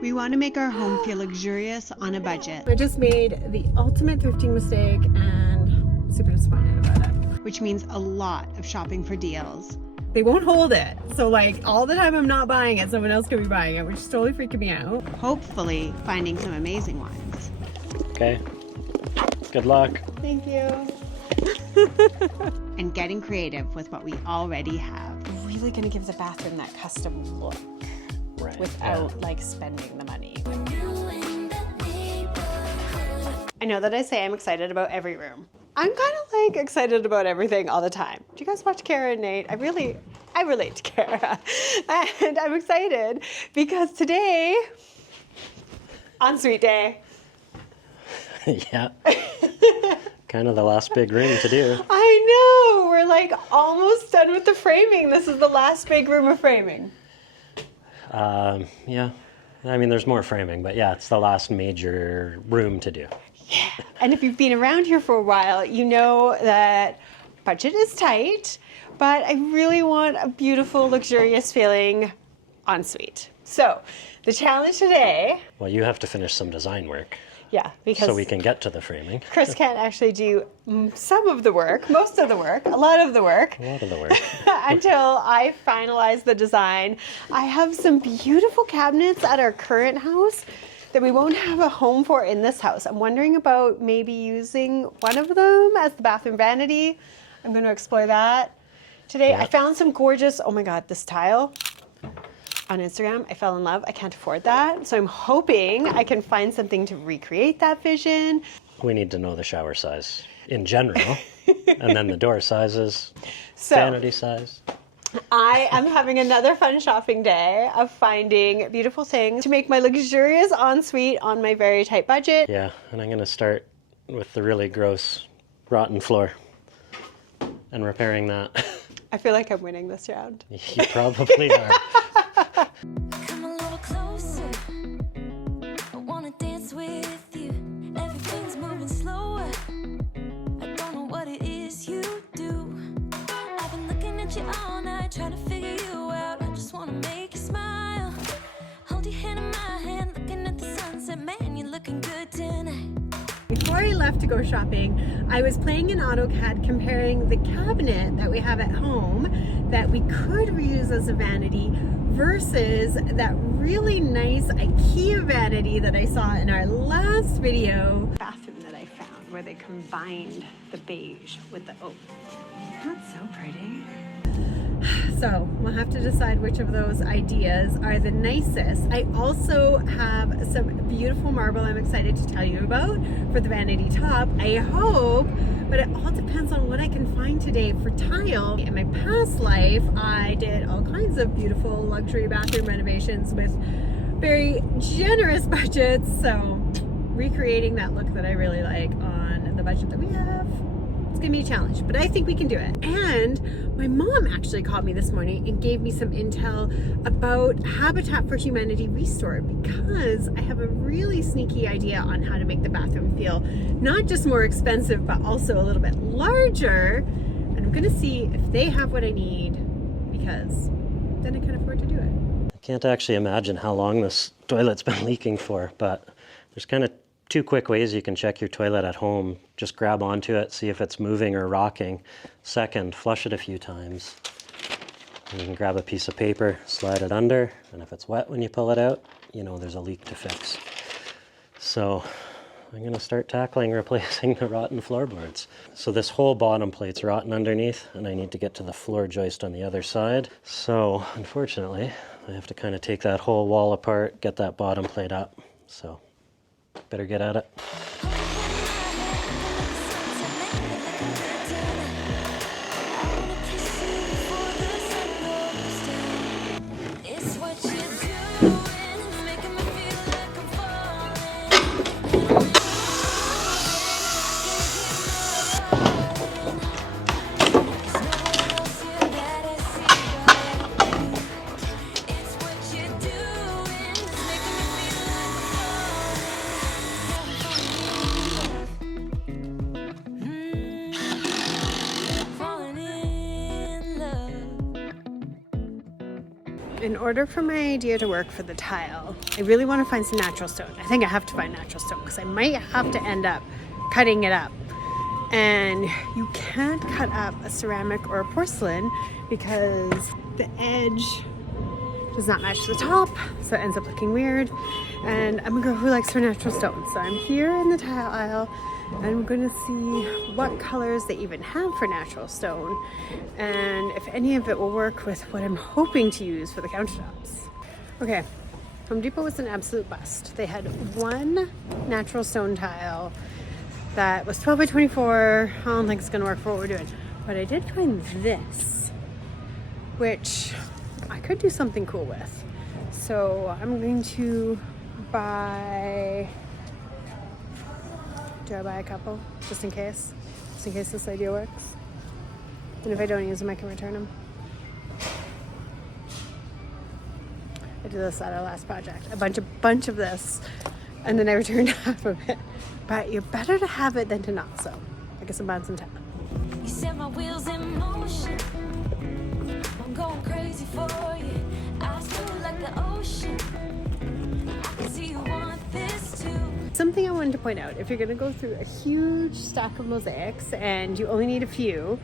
We want to make our home feel luxurious on a budget. I just made the ultimate thrifting mistake and super disappointed about it. Which means a lot of shopping for deals. They won't hold it. So like all the time I'm not buying it, someone else could be buying it, which is totally freaking me out. Hopefully finding some amazing ones. Okay. Good luck. Thank you. And getting creative with what we already have. Really gonna give the bathroom that custom look. Right. Without like spending the money. I know that I say I'm excited about every room. I'm kind of like excited about everything all the time. Do you guys watch Kara and Nate? I relate to Kara. And I'm excited because today, ensuite day. Yeah. Kind of the last big room to do. I know, we're like almost done with the framing. This is the last big room of framing. Yeah. I mean, there's more framing, but yeah, it's the last major room to do. Yeah. And if you've been around here for a while, you know that budget is tight, but I really want a beautiful, luxurious feeling ensuite. So the challenge today. Well, you have to finish some design work. Yeah, because so we can get to the framing. Chris can't actually do some of the work, most of the work, a lot of the work. A lot of the work. Until I finalize the design. I have some beautiful cabinets at our current house that we won't have a home for in this house. I'm wondering about maybe using one of them as the bathroom vanity. I'm going to explore that today. Yeah. I found some gorgeous, oh my God, this tile on Instagram. I fell in love. I can't afford that. So I'm hoping I can find something to recreate that vision. We need to know the shower size in general, and then the door sizes, So, vanity size. I am having another fun shopping day of finding beautiful things to make my luxurious ensuite on my very tight budget. Yeah, and I'm going to start with the really gross, rotten floor and repairing that. I feel like I'm winning this round. You probably are. Come a little closer. I wanna dance with you. Everything's moving slower. I don't know what it is you do. I've been looking at you all night, trying to figure you out. I just wanna make you smile. Hold your hand in my hand, looking at the sunset. Man, you're looking good tonight. Before I left to go shopping, I was playing in AutoCAD comparing the cabinet that we have at home that we could reuse as a vanity versus that really nice IKEA vanity that I saw in our last video. Bathroom that I found where they combined the beige with the oak. That's so pretty. So we'll have to decide which of those ideas are the nicest. I also have some beautiful marble I'm excited to tell you about for the vanity top. I hope, but it all depends on what I can find today for tile. In my past life, I did all kinds of beautiful luxury bathroom renovations with very generous budgets. So recreating that look that I really like on the budget that we have, it's gonna be a challenge, but I think we can do it. And my mom actually called me this morning and gave me some intel about Habitat for Humanity Restore because I have a really sneaky idea on how to make the bathroom feel not just more expensive, but also a little bit larger. And I'm gonna see if they have what I need because then I can afford to do it. I can't actually imagine how long this toilet's been leaking for, but there's kind of two quick ways you can check your toilet at home. Just grab onto it, see if it's moving or rocking. Second, flush it a few times. And you can grab a piece of paper, slide it under, and if it's wet when you pull it out, you know there's a leak to fix. So I'm going to start tackling replacing the rotten floorboards. So this whole bottom plate's rotten underneath, and I need to get to the floor joist on the other side. So unfortunately, I have to kind of take that whole wall apart, get that bottom plate up. So better get at it. It's what you're doing, it's making me feel like I'm falling. It's what you're doing, it's making me feel like I'm falling. In order for my idea to work for the tile, I really want to find some natural stone. I think I have to find natural stone because I might have to end up cutting it up. And you can't cut up a ceramic or a porcelain because the edge does not match the top, so it ends up looking weird. And I'm a girl who likes her natural stone, so I'm here in the tile aisle and I'm going to see what colors they even have for natural stone and if any of it will work with what I'm hoping to use for the countertops. Okay, Home Depot was an absolute bust. They had one natural stone tile that was 12 by 24. I don't think it's going to work for what we're doing. But I did find this, which I could do something cool with. So I'm going to buy... Do I buy a couple? Just in case? Just in case this idea works? And if I don't use them, I can return them. I did this at our last project. A bunch of this. And then I returned half of it. But you're better to have it than to not, so I guess I'm buying some time. You set my wheels in motion. I'm going crazy for you. I feel like the ocean. I can see you want this too. Something I wanted to point out, if you're gonna go through a huge stack of mosaics and you only need a few,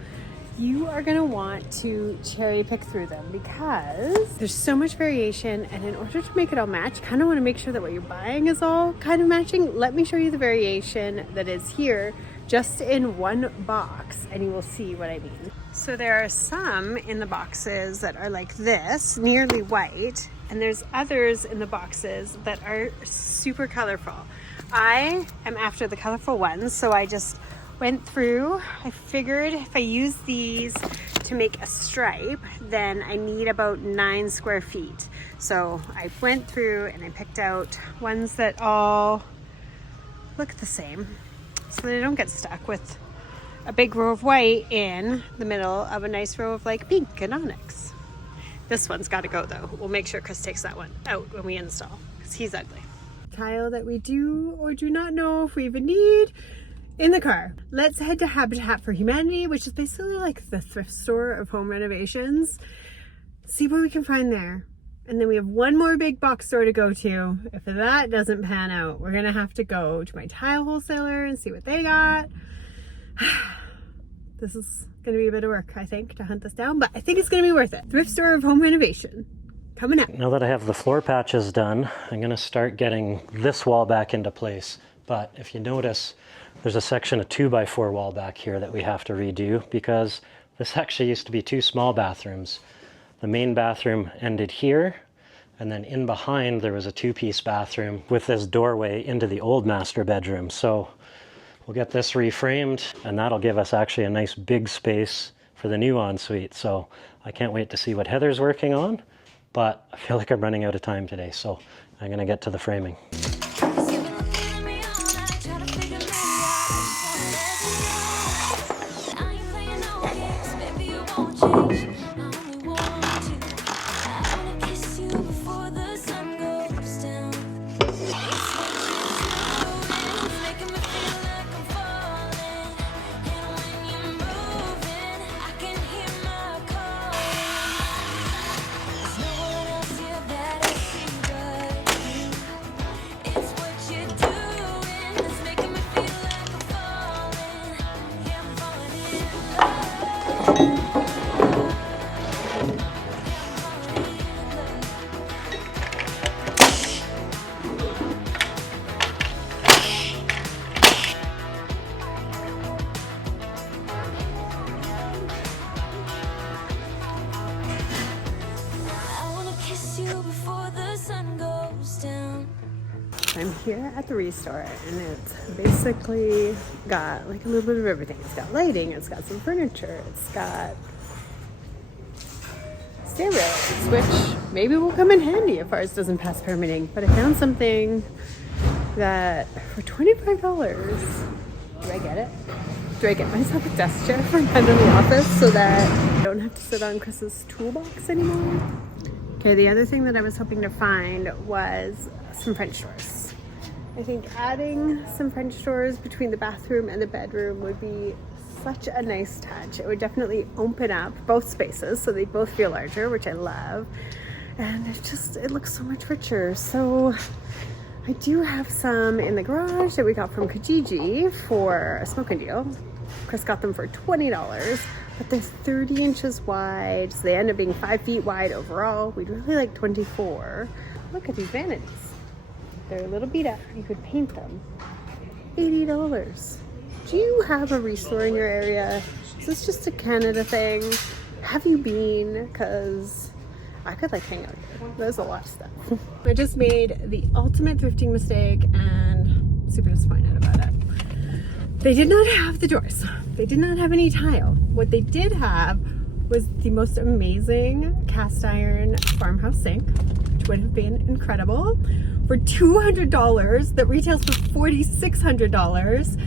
you are gonna want to cherry pick through them because there's so much variation, and in order to make it all match, you kind of want to make sure that what you're buying is all kind of matching. Let me show you the variation that is here just in one box and you will see what I mean. So there are some in the boxes that are like this, nearly white, and there's others in the boxes that are super colorful. I am after the colorful ones, so I just went through. I figured if I use these to make a stripe, then I need about 9 square feet. So I went through and I picked out ones that all look the same so that I don't get stuck with a big row of white in the middle of a nice row of like pink and onyx. This one's got to go though. We'll make sure Chris takes that one out when we install because he's ugly. Tile that we do or do not know if we even need in the car. Let's head to Habitat for Humanity, which is basically like the thrift store of home renovations. See what we can find there. And then we have one more big box store to go to. If that doesn't pan out, we're gonna have to go to my tile wholesaler and see what they got. This is gonna be a bit of work, I think, to hunt this down, but I think it's gonna be worth it. Thrift store of home renovation. Coming up. Now that I have the floor patches done, I'm gonna start getting this wall back into place. But if you notice, there's a section of 2x4 wall back here that we have to redo because this actually used to be 2 small bathrooms. The main bathroom ended here, and then in behind there was a 2-piece bathroom with this doorway into the old master bedroom. So we'll get this reframed, and that'll give us actually a nice big space for the new ensuite. So I can't wait to see what Heather's working on, but I feel like I'm running out of time today, so I'm gonna get to the framing. I'm here at the Restore, and it's basically got like a little bit of everything. It's got lighting, it's got some furniture, it's got stair rails, which maybe will come in handy if ours doesn't pass permitting. But I found something that for $25, do I get it? Do I get myself a desk chair for my in the office so that I don't have to sit on Chris's toolbox anymore? Okay, the other thing that I was hoping to find was some French doors. I think adding some French doors between the bathroom and the bedroom would be such a nice touch. It would definitely open up both spaces so they both feel larger, which I love. and it looks so much richer. So I do have some in the garage that we got from Kijiji for a smoking deal. Chris got them for $20, but they're 30 inches wide, so they end up being 5 feet wide overall. We'd really like 24. Look at these vanities. They're a little beat up. You could paint them. $80. Do you have a restore in your area? Is this just a Canada thing? Have you been? Because I could like hang out here. There's a lot of stuff. I just made the ultimate thrifting mistake and super disappointed about it. They did not have the doors. They did not have any tile. What they did have was the most amazing cast iron farmhouse sink, which would have been incredible, for $200 that retails for $4,600.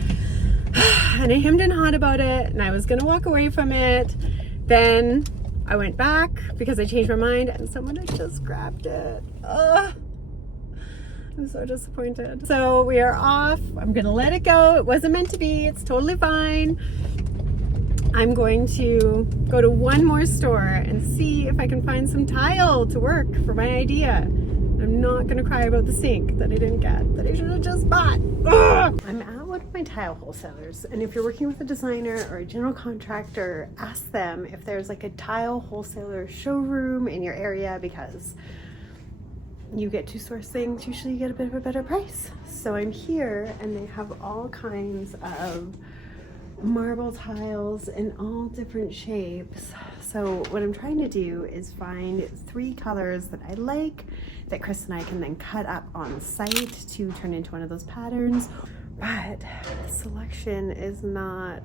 And I hemmed and hawed about it, and I was gonna walk away from it. Then I went back because I changed my mind, and someone had just grabbed it. Ugh. I'm so disappointed. So we are off. I'm gonna let it go. It wasn't meant to be. It's totally fine. I'm going to go to one more store and see if I can find some tile to work for my idea. I'm not gonna cry about the sink that I didn't get, that I should have just bought. Ugh! I'm at one of my tile wholesalers, and if you're working with a designer or a general contractor, ask them if there's like a tile wholesaler showroom in your area, because you get to source things, usually you get a bit of a better price. So I'm here, and they have all kinds of marble tiles in all different shapes. So what I'm trying to do is find 3 colors that I like, that Chris and I can then cut up on site to turn into one of those patterns. But the selection is not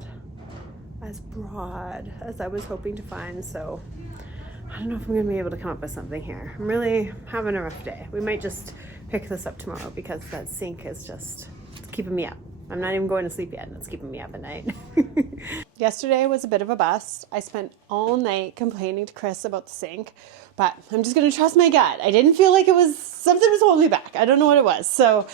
as broad as I was hoping to find, so I don't know if I'm gonna be able to come up with something here. I'm really having a rough day. We might just pick this up tomorrow, because that sink is just keeping me up. I'm not even going to sleep yet, and it's keeping me up at night. Yesterday was a bit of a bust. I spent all night complaining to Chris about the sink, but I'm just gonna trust my gut. I didn't feel like something was holding me back. I don't know what it was. So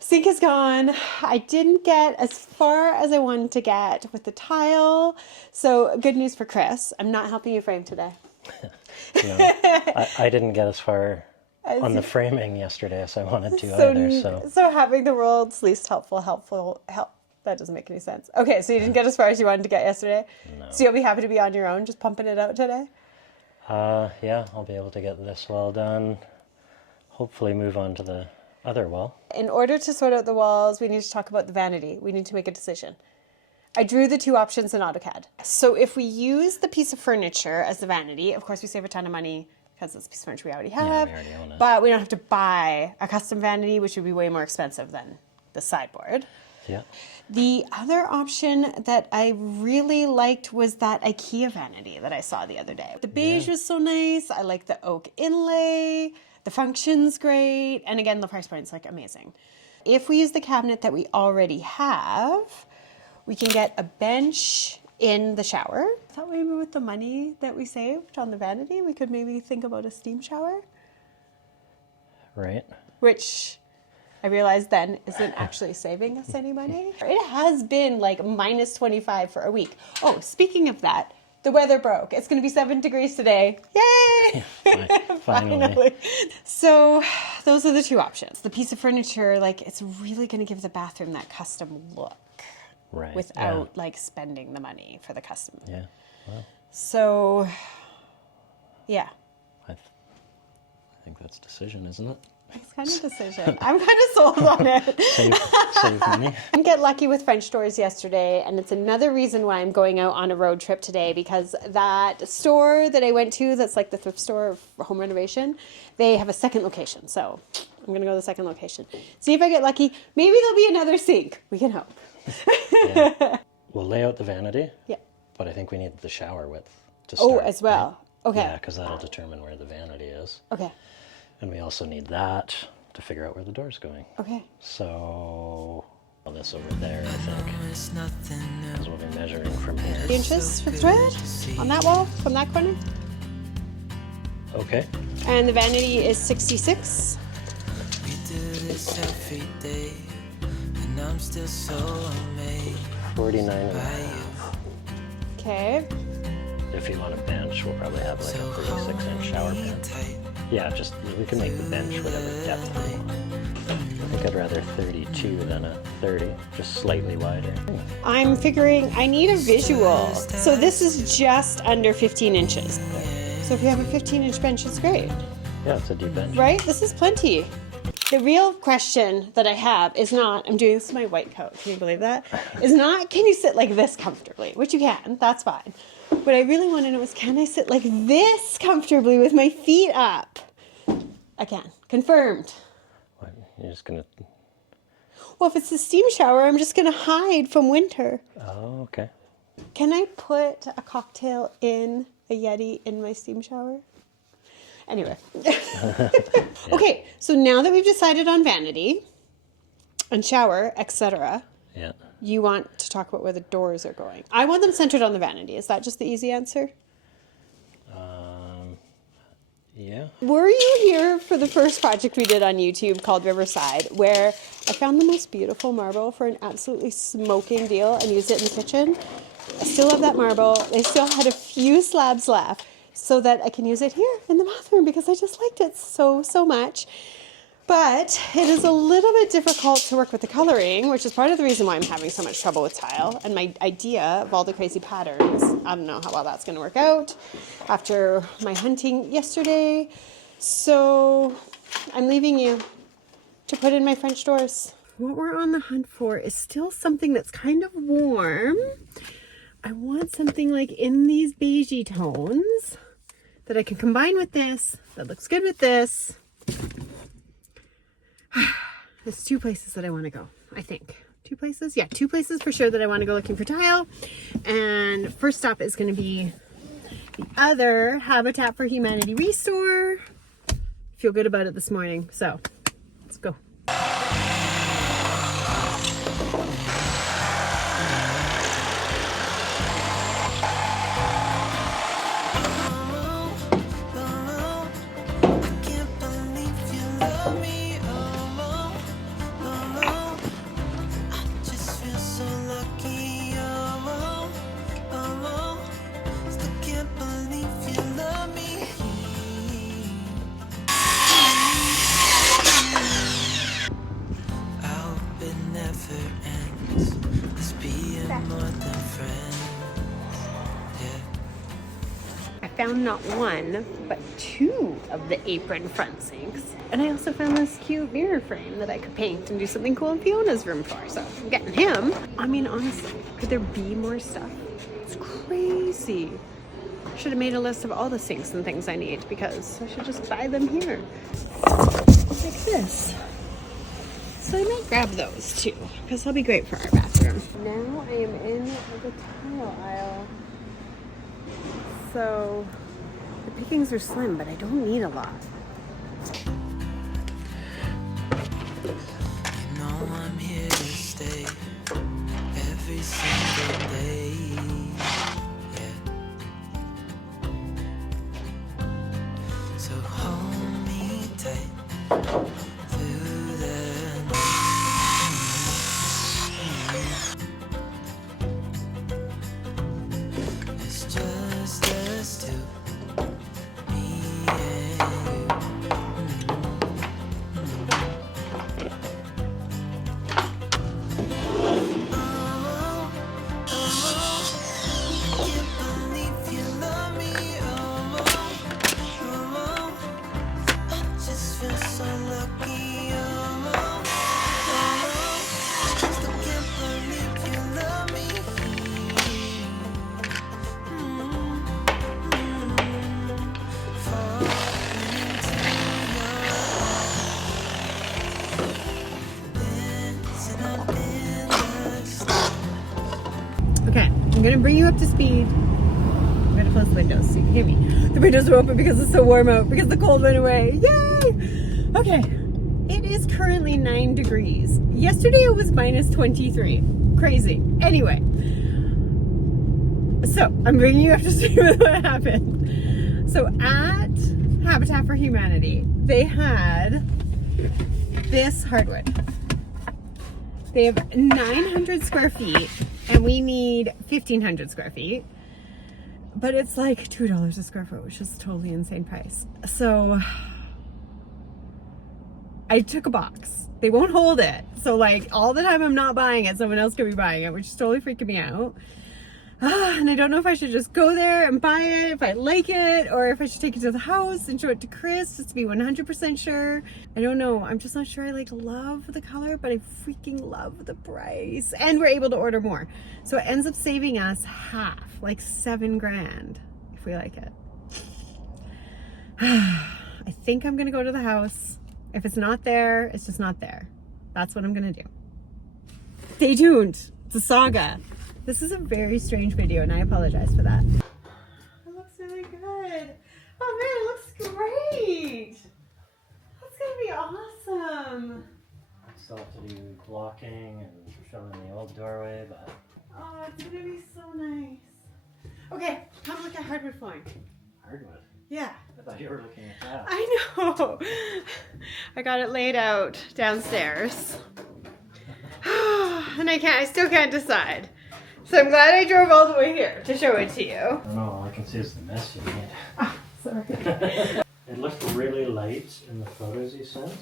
sink is gone. I didn't get as far as I wanted to get with the tile. So good news for Chris. I'm not helping you frame today. No, I didn't get as far on the framing yesterday as I wanted to either. So having the world's least help. That doesn't make any sense. Okay, so you didn't get as far as you wanted to get yesterday? No. So you'll be happy to be on your own, just pumping it out today? Yeah, I'll be able to get this wall done. Hopefully move on to the other wall. In order to sort out the walls, we need to talk about the vanity. We need to make a decision. I drew the 2 options in AutoCAD. So if we use the piece of furniture as the vanity, of course we save a ton of money because it's a piece of furniture we already have. Yeah, we already own it. But we don't have to buy a custom vanity, which would be way more expensive than the sideboard. Yeah. The other option that I really liked was that IKEA vanity that I saw the other day. The beige was so nice. I like the oak inlay. The function's great. And again, the price point's like amazing. If we use the cabinet that we already have, we can get a bench in the shower. I thought maybe with the money that we saved on the vanity, we could maybe think about a steam shower. Right. Which I realized then isn't actually saving us any money. It has been like minus 25 for a week. Oh, speaking of that, the weather broke. It's going to be 7 degrees today. Yay! Finally. So those are the 2 options. The piece of furniture, like, it's really going to give the bathroom that custom look. Right. Without like spending the money for the custom. Yeah. Well, so, yeah. I think that's decision, isn't it? It's kind of decision. I'm kind of sold on it. Save money. I didn't get lucky with French doors yesterday, and it's another reason why I'm going out on a road trip today, because that store that I went to, that's like the thrift store of home renovation, they have a second location. So I'm going to go to the second location. See if I get lucky. Maybe there'll be another sink. We can hope. Yeah. We'll lay out the vanity. Yeah. But I think we need the shower width to start. Oh, as well. Right? Okay. Yeah, because that'll determine where the vanity is. Okay. And we also need that to figure out where the door's going. Okay. So, this over there, I think, because we'll be measuring from here. 3 inches for the toilet on that wall from that corner. Okay. And the vanity is 66. We do this every day, and I'm still so amazed 49.5. Okay. If you want a bench, we'll probably have like a 36-inch shower bench. Yeah, just, we can make the bench whatever depth we want. I think I'd rather 32 than a 30, just slightly wider. I'm figuring I need a visual. So this is just under 15 inches. So if you have a 15-inch bench, it's great, Yeah, it's a deep bench. right? This is plenty. The real question that I have is not, I'm doing this to my white coat, can you believe that? Is not, can you sit like this comfortably? Which you can, that's fine. What I really want to know is, can I sit like this comfortably with my feet up? I can. Confirmed. What, you're just gonna, Well, if it's a steam shower, I'm just going to hide from winter. oh, okay. Can I put a cocktail in a Yeti in my steam shower? Anyway. Okay, so now that we've decided on vanity and shower, etc., Yeah. you want to talk about where the doors are going. I want them centered on the vanity. Is that just the easy answer? Yeah. Were you here for the first project we did on YouTube called Riverside, where I found the most beautiful marble for an absolutely smoking deal and used it in the kitchen? I still have that marble. They still had a few slabs left so that I can use it here in the bathroom because I just liked it so, so much. But it is a little bit difficult to work with the coloring, which is part of the reason why I'm having so much trouble with tile. And my idea of all the crazy patterns, I don't know how well that's going to work out after my hunting yesterday. So I'm leaving you to put in my French doors. What we're on the hunt for is still something that's kind of warm. I want something like in these beigey tones that I can combine with this, that looks good with this. There's two places that I want to go, I think. Two places? Yeah, two places for sure that I want to go looking for tile. And first stop is going to be the other Habitat for Humanity Restore. Feel good about it this morning, so let's go. Found not one, but two of the apron front sinks. And I also found this cute mirror frame that I could paint and do something cool in Fiona's room for. So I'm getting him. I mean, honestly, could there be more stuff? It's crazy. Should have made a list of all the sinks and things I need because I should just buy them here. Like this. So I might grab those too because they'll be great for our bathroom. Now I am in the tile aisle. So the pickings are slim, but I don't need a lot. You know I'm here to stay every single day. Yeah. So hold me tight through the night. It's just us two. I'm gonna bring you up to speed. I'm gonna close the windows so you can hear me. The windows are open because it's so warm out, because the cold went away. Yay! Okay, it is currently 9 degrees. Yesterday it was minus 23. Crazy. Anyway, so I'm bringing you up to speed with what happened. So at Habitat for Humanity, they had this hardwood. They have 900 square feet and we need 1,500 square feet. But it's like $2 a square foot, which is a totally insane price. So I took a box. They won't hold it. So like all the time I'm not buying it, someone else could be buying it, which is totally freaking me out. And I don't know if I should just go there and buy it, if I like it, or if I should take it to the house and show it to Chris just to be 100% sure. I don't know. I'm just not sure I like love the color, but I freaking love the price. And we're able to order more. So it ends up saving us half, like $7 grand if we like it. I think I'm gonna go to the house. If it's not there, it's just not there. That's what I'm gonna do. Stay tuned. It's a saga. This is a very strange video and I apologize for that. It looks really good. Oh man, it looks great. That's gonna be awesome. I still have to do blocking and showing the old doorway, but... Oh, it's gonna be so nice. Okay, come look at hardwood flooring. Hardwood? Yeah. I thought you were looking at that. I know. I got it laid out downstairs. And I still can't decide. So I'm glad I drove all the way here to show it to you. I don't know, all I can see is the mess you made. Ah, sorry. It looked really light in the photos you sent.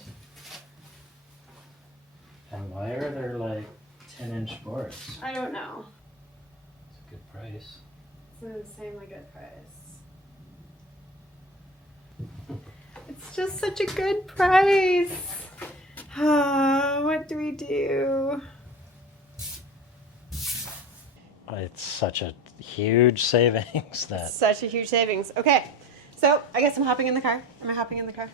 And why are there like 10-inch boards? I don't know. It's a good price. It's an insanely good price. It's just such a good price. What do we do? It's such a huge savings that... Such a huge savings. Okay, so I guess I'm hopping in the car. Am I hopping in the car?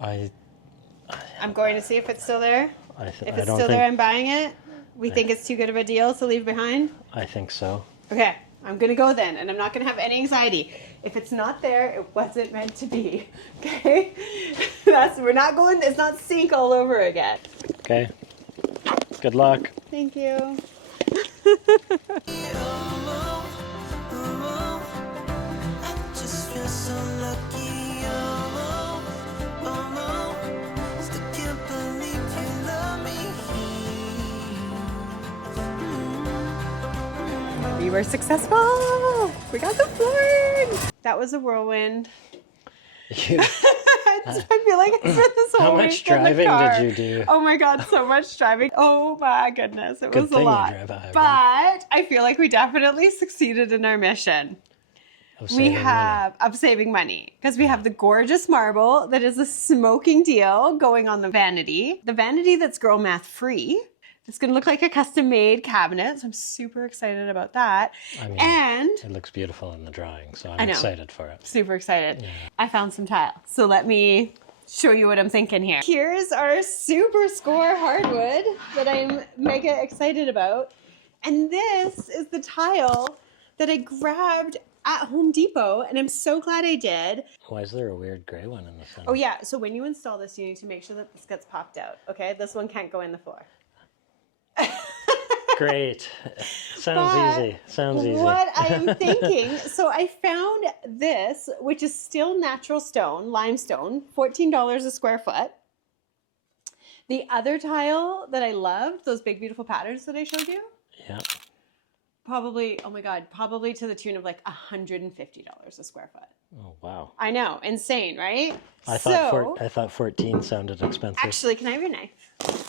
I'm going to see if it's still there. If it's still there, I'm buying it. We think it's too good of a deal to leave behind. I think so. Okay, I'm gonna go then, and I'm not gonna have any anxiety. If it's not there, it wasn't meant to be. Okay, we're not going. It's not sink all over again. Okay. Good luck. Thank you. Just feel so lucky. Still can't believe you love me. We were successful. We got the flooring. That was a whirlwind. I feel like I spent this whole How week much in the driving car. did you do? Oh my god, so much driving. Oh my goodness, it Good was a thing you lot. drive a hybrid. But I feel like we definitely succeeded in our mission. Of saving money. Of saving money, because we have the gorgeous marble that is a smoking deal going on the vanity that's girl math free. It's going to look like a custom made cabinet, so I'm super excited about that. I mean, and it looks beautiful in the drawing, so I I'm know. excited for it. Super excited. Yeah. I found some tile, so let me show you what I'm thinking here. Here's our super score hardwood that I'm mega excited about. And this is the tile that I grabbed at Home Depot, and I'm so glad I did. Why is there a weird gray one in the center? Oh yeah, so when you install this, you need to make sure that this gets popped out, okay? This one can't go in the floor. Great. Sounds easy. Sounds easy. What I'm thinking, so I found this, which is still natural stone, limestone, $14 a square foot. The other tile that I loved, those big, beautiful patterns that I showed you, Yeah. probably, oh my God, probably to the tune of like $150 a square foot. Oh, wow. I know, insane, right? I thought 14 sounded expensive. Actually, can I have your knife?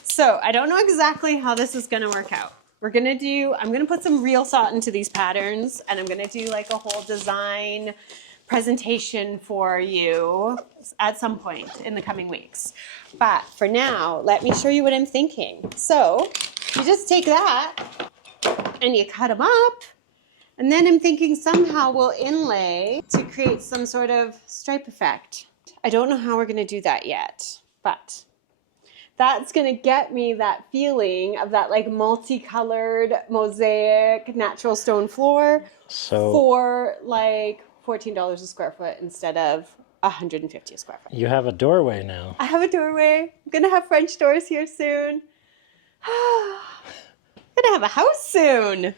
So I don't know exactly how this is going to work out. I'm going to put some real thought into these patterns, and I'm going to do like a whole design presentation for you at some point in the coming weeks. But for now, let me show you what I'm thinking. So you just take that and you cut them up, and then I'm thinking somehow we'll inlay to create some sort of stripe effect. I don't know how we're going to do that yet, but that's going to get me that feeling of that like multicolored mosaic natural stone floor for like $14 a square foot instead of $150 a square foot. You have a doorway now. I have a doorway. I'm going to have French doors here soon. I'm going to have a house soon.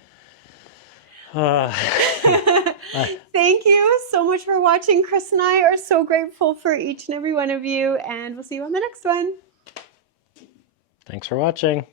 Thank you so much for watching. Chris and I are so grateful for each and every one of you, and we'll see you on the next one. Thanks for watching.